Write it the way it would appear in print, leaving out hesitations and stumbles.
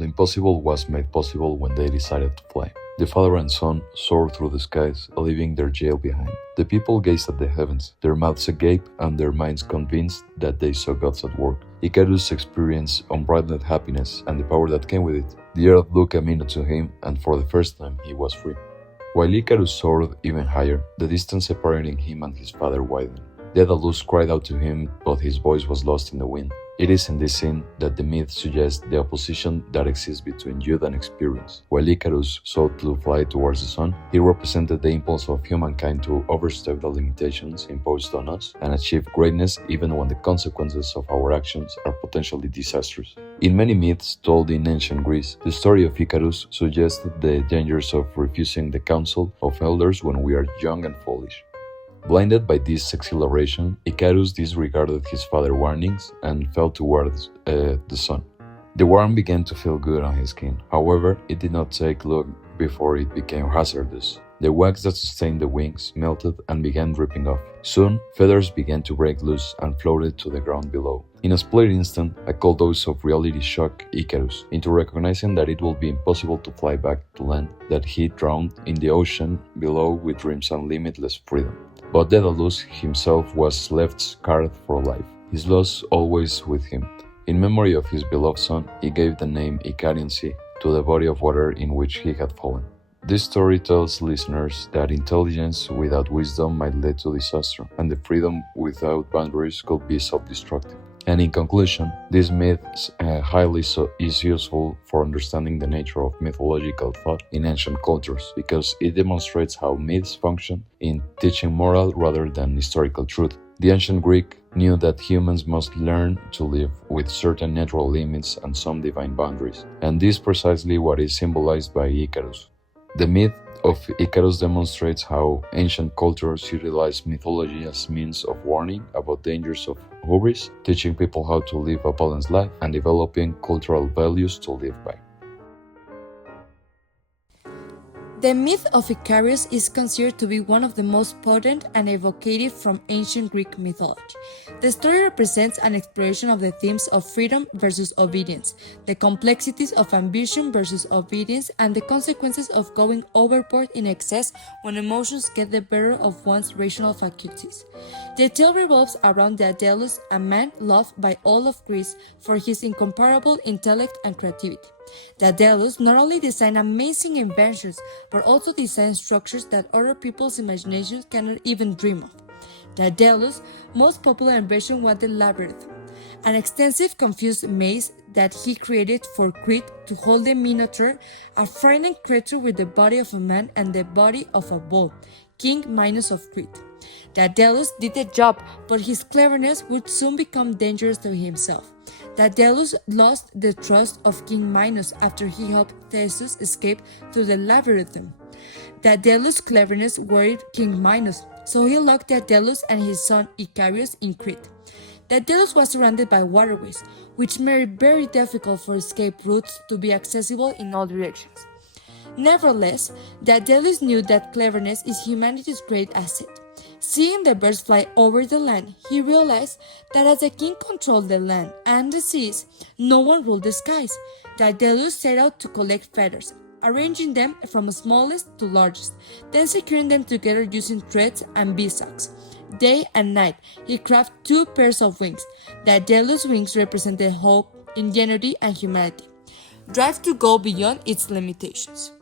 The impossible was made possible when they decided to fly. The father and son soared through the skies, leaving their jail behind. The people gazed at the heavens, their mouths agape and their minds convinced that they saw gods at work. Icarus experienced unbridled happiness and the power that came with it. The earth looked amenable to him, and for the first time he was free. While Icarus soared even higher, the distance separating him and his father widened. Daedalus cried out to him, but his voice was lost in the wind. It is in this scene that the myth suggests the opposition that exists between youth and experience. While Icarus sought to fly towards the sun, he represented the impulse of humankind to overstep the limitations imposed on us and achieve greatness even when the consequences of our actions are potentially disastrous. In many myths told in ancient Greece, the story of Icarus suggested the dangers of refusing the counsel of elders when we are young and foolish. Blinded by this exhilaration, Icarus disregarded his father's warnings and fell towards the sun. The worm began to feel good on his skin. However, it did not take long before it became hazardous. The wax that sustained the wings melted and began dripping off. Soon, feathers began to break loose and floated to the ground below. In a split instant, a cold dose of reality shocked Icarus into recognizing that it would be impossible to fly back to land, that he drowned in the ocean below with dreams and limitless freedom. But Daedalus himself was left scarred for life, his loss always with him. In memory of his beloved son, he gave the name Icarian Sea to the body of water in which he had fallen. This story tells listeners that intelligence without wisdom might lead to disaster, and the freedom without boundaries could be self-destructive. And in conclusion, this myth is useful for understanding the nature of mythological thought in ancient cultures, because it demonstrates how myths function in teaching moral rather than historical truth. The ancient Greek knew that humans must learn to live with certain natural limits and some divine boundaries, and this is precisely what is symbolized by Icarus. The myth of Icarus demonstrates how ancient cultures utilized mythology as means of warning about dangers of hubris, teaching people how to live a balanced life, and developing cultural values to live by. The myth of Icarus is considered to be one of the most potent and evocative from ancient Greek mythology. The story represents an exploration of the themes of freedom versus obedience, the complexities of ambition versus obedience, and the consequences of going overboard in excess when emotions get the better of one's rational faculties. The tale revolves around Daedalus, a man loved by all of Greece for his incomparable intellect and creativity. Daedalus not only designed amazing inventions, but also designed structures that other people's imaginations cannot even dream of. Daedalus' most popular invention was the labyrinth, an extensive confused maze that he created for Crete to hold the Minotaur, a frightening creature with the body of a man and the body of a bull, King Minos of Crete. Daedalus did the job, but his cleverness would soon become dangerous to himself. Daedalus lost the trust of King Minos after he helped Theseus escape through the labyrinth. Daedalus' cleverness worried King Minos, so he locked Daedalus and his son Icarus in Crete. Daedalus was surrounded by waterways, which made it very difficult for escape routes to be accessible in all directions. Nevertheless, Daedalus knew that cleverness is humanity's great asset. Seeing the birds fly over the land, he realized that as the king controlled the land and the seas, no one ruled the skies. Daedalus set out to collect feathers, arranging them from smallest to largest, then securing them together using threads and beeswax. Day and night, he crafted 2 pairs of wings. Daedalus' wings represented hope, ingenuity, and humanity, drive to go beyond its limitations.